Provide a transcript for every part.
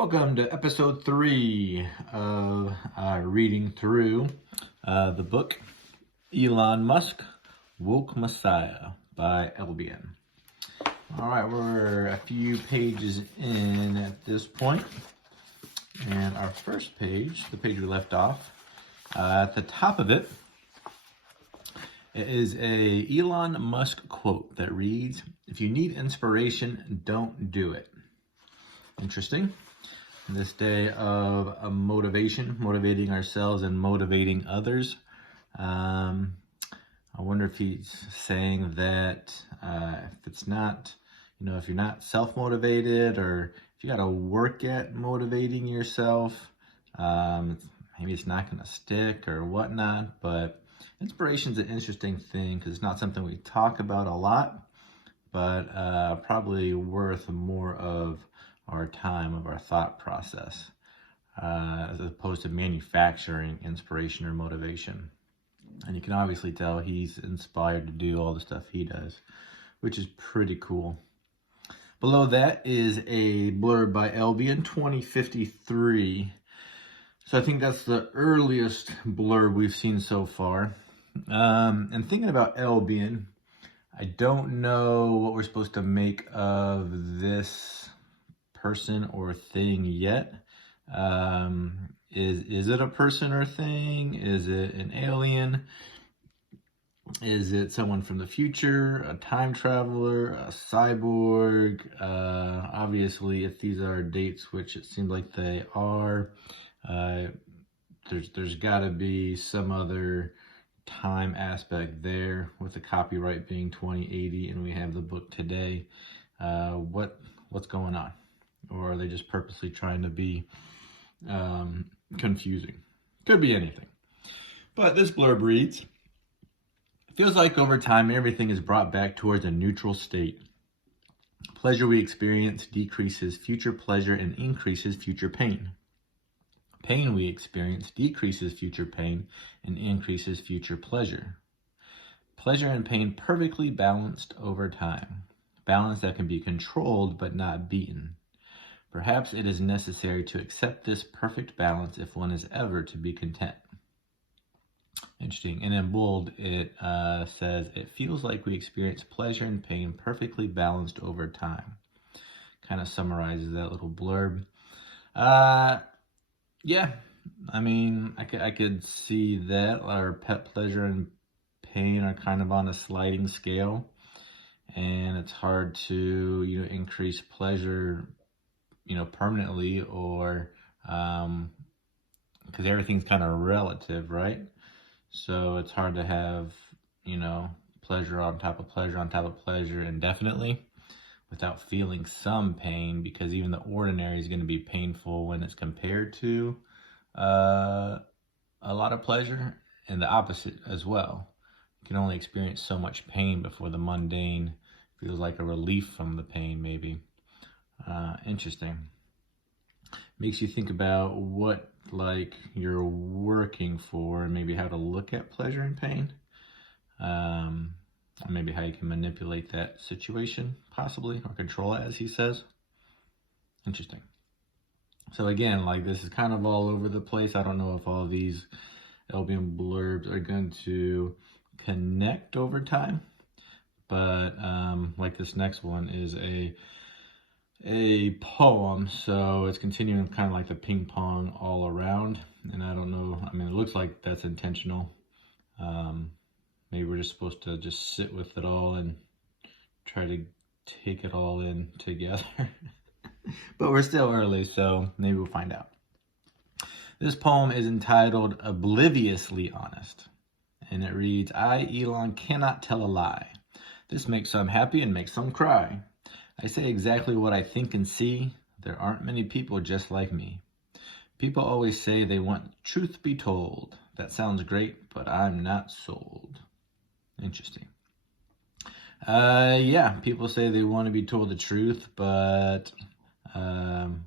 Welcome to episode 3 of reading through the book Elon Musk, Woke Messiah by Albion. All right, we're a few pages in at this point. And our first page, the page we left off, at the top of it, it is a Elon Musk quote that reads, "If you need inspiration, don't do it." Interesting. This day of motivating ourselves and motivating others. I wonder if he's saying that if it's not, if you're not self-motivated, or if you got to work at motivating yourself, maybe it's not going to stick or whatnot. But inspiration is an interesting thing because it's not something we talk about a lot, but probably worth more of our time, of our thought process, as opposed to manufacturing inspiration or motivation. And you can obviously tell he's inspired to do all the stuff he does, which is pretty cool. Below that is a blurb by Albion, 2053. So I think that's the earliest blurb we've seen so far. And thinking about Albion, I don't know what we're supposed to make of this person or thing yet. Is it a person or thing? Is it an alien? Is it someone from the future, a time traveler, a cyborg? Obviously, if these are dates, which it seems like they are, there's got to be some other time aspect there, with the copyright being 2080 and we have the book today. What's going on? Or are they just purposely trying to be confusing? Could be anything. But this blurb reads, "It feels like over time everything is brought back towards a neutral state. Pleasure we experience decreases future pleasure and increases future pain. Pain we experience decreases future pain and increases future pleasure. Pleasure and pain perfectly balanced over time. Balance that can be controlled but not beaten. Perhaps it is necessary to accept this perfect balance if one is ever to be content." Interesting. And in bold, it says, "It feels like we experience pleasure and pain perfectly balanced over time." Kind of summarizes that little blurb. Yeah, I mean, I could see that. Our pleasure and pain are kind of on a sliding scale. And it's hard to, increase pleasure permanently, or because everything's kind of relative, right? So it's hard to have pleasure on top of pleasure on top of pleasure indefinitely without feeling some pain, because even the ordinary is going to be painful when it's compared to a lot of pleasure, and the opposite as well. You can only experience so much pain before the mundane feels like a relief from the pain, maybe. Interesting. Makes you think about what you're working for, and maybe how to look at pleasure and pain. Maybe how you can manipulate that situation, possibly, or control it, as he says. Interesting. So again, this is kind of all over the place. I don't know if all these Albion blurbs are going to connect over time, but this next one is a poem, so it's continuing kind of like the ping pong all around. And I don't know, I mean, it looks like that's intentional. Maybe we're just supposed to just sit with it all and try to take it all in together. But we're still early, so maybe we'll find out. This poem is entitled "Obliviously Honest," and it reads, "I, Elon, cannot tell a lie. This makes some happy and makes some cry. I say exactly what I think and see. There aren't many people just like me. People always say they want truth be told. That sounds great, but I'm not sold." Interesting. Yeah, people say they want to be told the truth, but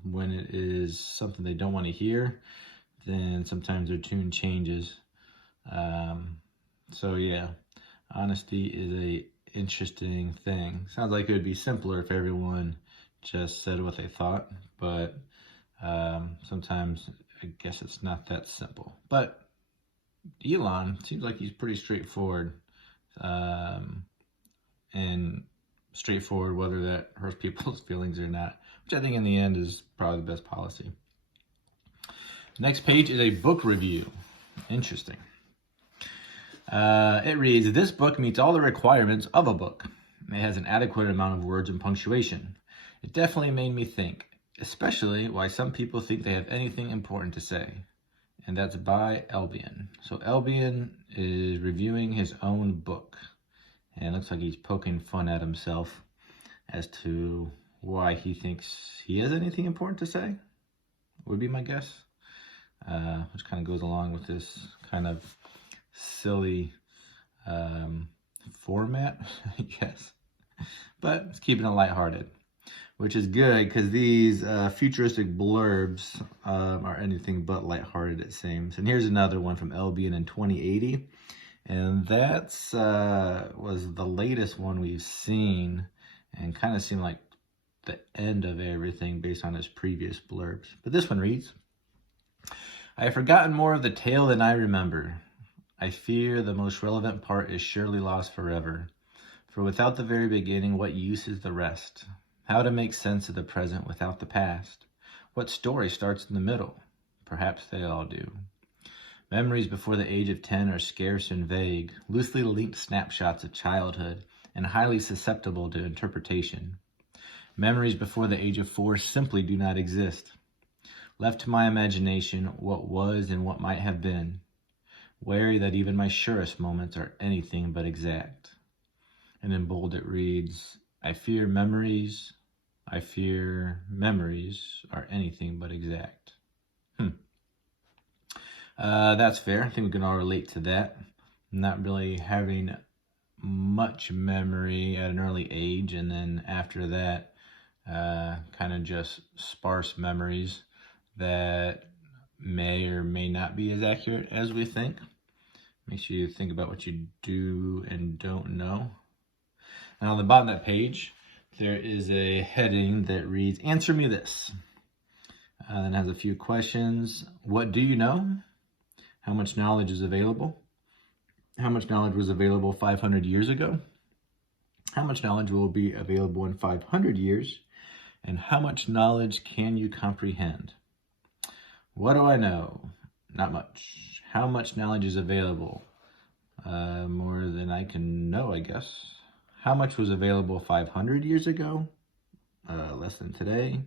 when it is something they don't want to hear, then sometimes their tune changes. So yeah, honesty is a interesting thing. Sounds like it would be simpler if everyone just said what they thought, but Sometimes I guess it's not that simple. But Elon seems like he's pretty straightforward, and straightforward whether that hurts people's feelings or not, which I think in the end is probably the best policy. Next page is a book review. Interesting. It reads, this book meets all the requirements of a book. It has an adequate amount of words and punctuation. It definitely made me think, especially why some people think they have anything important to say. And that's by Elbian. So Elbian is reviewing his own book. And it looks like he's poking fun at himself as to why he thinks he has anything important to say, would be my guess. Which kind of goes along with this kind of silly format, I guess. But it's keeping it lighthearted, which is good because these futuristic blurbs are anything but lighthearted, it seems. And here's another one from Elbian in 2080. And that's was the latest one we've seen and kind of seemed like the end of everything based on his previous blurbs. But this one reads, I have forgotten more of the tale than I remember. I fear the most relevant part is surely lost forever. For without the very beginning, what use is the rest? How to make sense of the present without the past? What story starts in the middle? Perhaps they all do. Memories before the age of 10 are scarce and vague, loosely linked snapshots of childhood, and highly susceptible to interpretation. Memories before the age of 4 simply do not exist. Left to my imagination, what was and what might have been, wary that even my surest moments are anything but exact. And in bold it reads, I fear memories are anything but exact. That's fair. I think we can all relate to that. Not really having much memory at an early age, and then after that, kind of just sparse memories that may or may not be as accurate as we think. Makes you think about what you do and don't know. And on the bottom of that page, there is a heading that reads, Answer me this. Then has a few questions. What do you know? How much knowledge is available? How much knowledge was available 500 years ago? How much knowledge will be available in 500 years? And how much knowledge can you comprehend? What do I know? Not much. How much knowledge is available? More than I can know, I guess. How much was available 500 years ago? Less than today.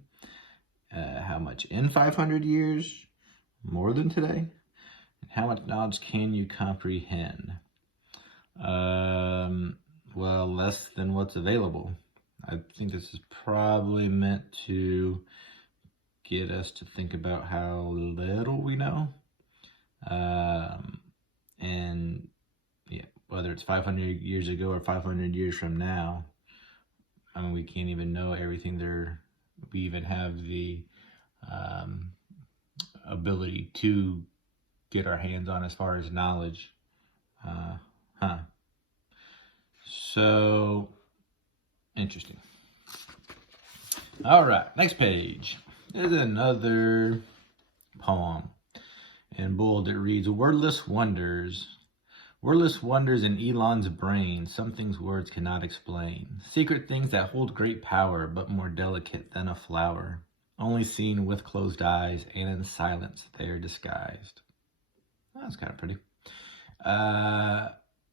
How much in 500 years? More than today. And how much knowledge can you comprehend? Well, less than what's available. I think this is probably meant to get us to think about how little we know. And yeah, whether it's 500 years ago or 500 years from now, I mean, we can't even know everything there. We even have the ability to get our hands on as far as knowledge. So interesting. All right, next page. There's another poem. In bold, it reads, Wordless wonders. Wordless wonders in Elon's brain, some things words cannot explain. Secret things that hold great power, but more delicate than a flower. Only seen with closed eyes, and in silence they are disguised. That's kind of pretty.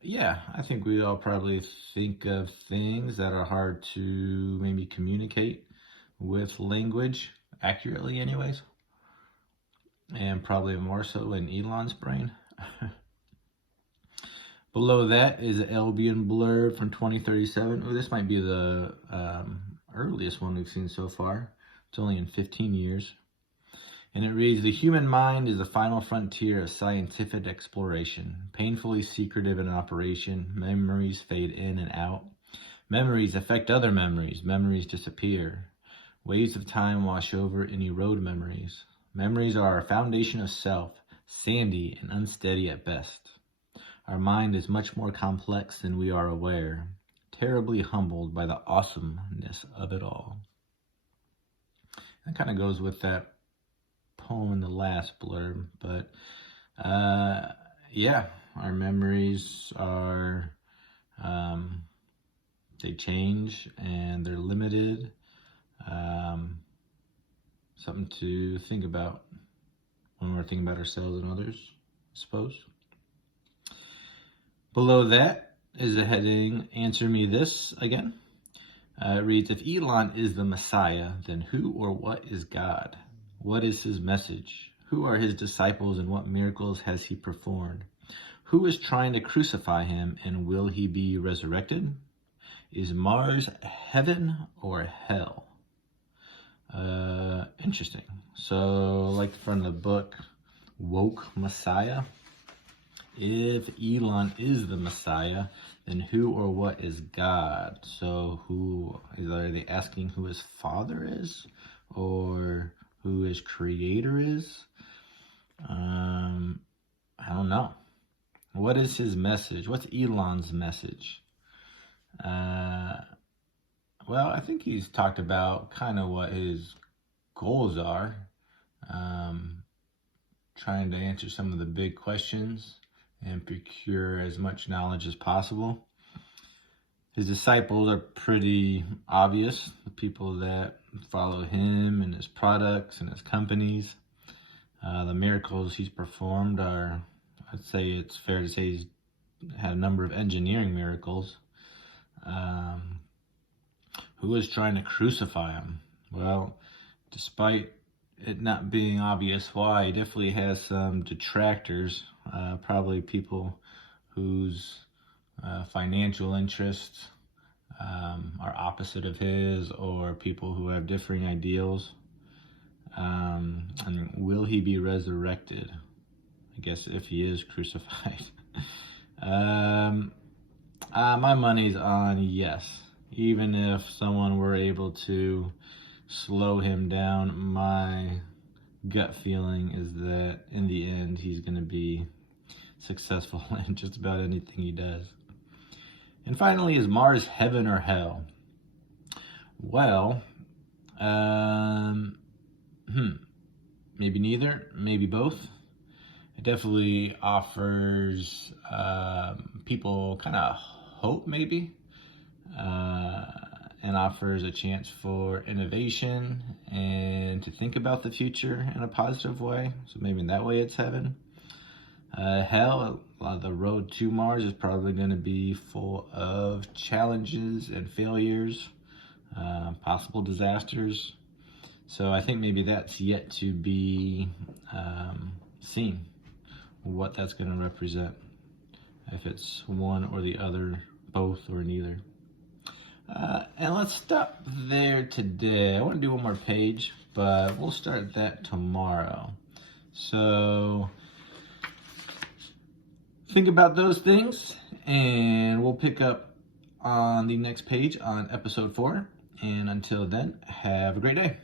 Yeah, I think we all probably think of things that are hard to maybe communicate with language accurately anyways. And probably more so in Elon's brain. Below that is an Elbian blurb from 2037. Oh, this might be the earliest one we've seen so far. It's only in 15 years. And it reads, the human mind is the final frontier of scientific exploration. Painfully secretive in operation, memories fade in and out. Memories affect other memories. Memories disappear. Waves of time wash over and erode memories. Memories are our foundation of self, sandy and unsteady at best. Our mind is much more complex than we are aware, terribly humbled by the awesomeness of it all. That kind of goes with that poem in the last blurb, but yeah, our memories are, they change and they're limited. Something to think about when we're thinking about ourselves and others, I suppose. Below that is the heading, Answer Me This again. It reads, if Elon is the Messiah, then who or what is God? What is his message? Who are his disciples and what miracles has he performed? Who is trying to crucify him and will he be resurrected? Is Mars heaven or hell? Interesting. So, like the front of the book, Woke Messiah. If Elon is the Messiah, then who or what is God? So are they asking who his father is or who his creator is? I don't know. What is his message? What's Elon's message? Well, I think he's talked about kind of what his goals are. Trying to answer some of the big questions and procure as much knowledge as possible. His disciples are pretty obvious, the people that follow him and his products and his companies. The miracles he's performed are, I'd say it's fair to say he's had a number of engineering miracles. Who is trying to crucify him? Well, despite it not being obvious why, he definitely has some detractors, probably people whose financial interests are opposite of his, or people who have differing ideals. And will he be resurrected? I guess if he is crucified. My money's on yes. Even if someone were able to slow him down, my gut feeling is that in the end he's going to be successful in just about anything he does. And finally, is Mars heaven or hell? Well, maybe neither, maybe both. It definitely offers people kind of hope, maybe. And offers a chance for innovation and to think about the future in a positive way. So maybe in that way it's heaven. Hell, a lot of the road to Mars is probably going to be full of challenges and failures, possible disasters. So I think maybe that's yet to be seen, what that's going to represent. If it's one or the other, both or neither. And let's stop there today. I want to do one more page, but we'll start that tomorrow. So think about those things, and we'll pick up on the next page on episode 4. And until then, have a great day.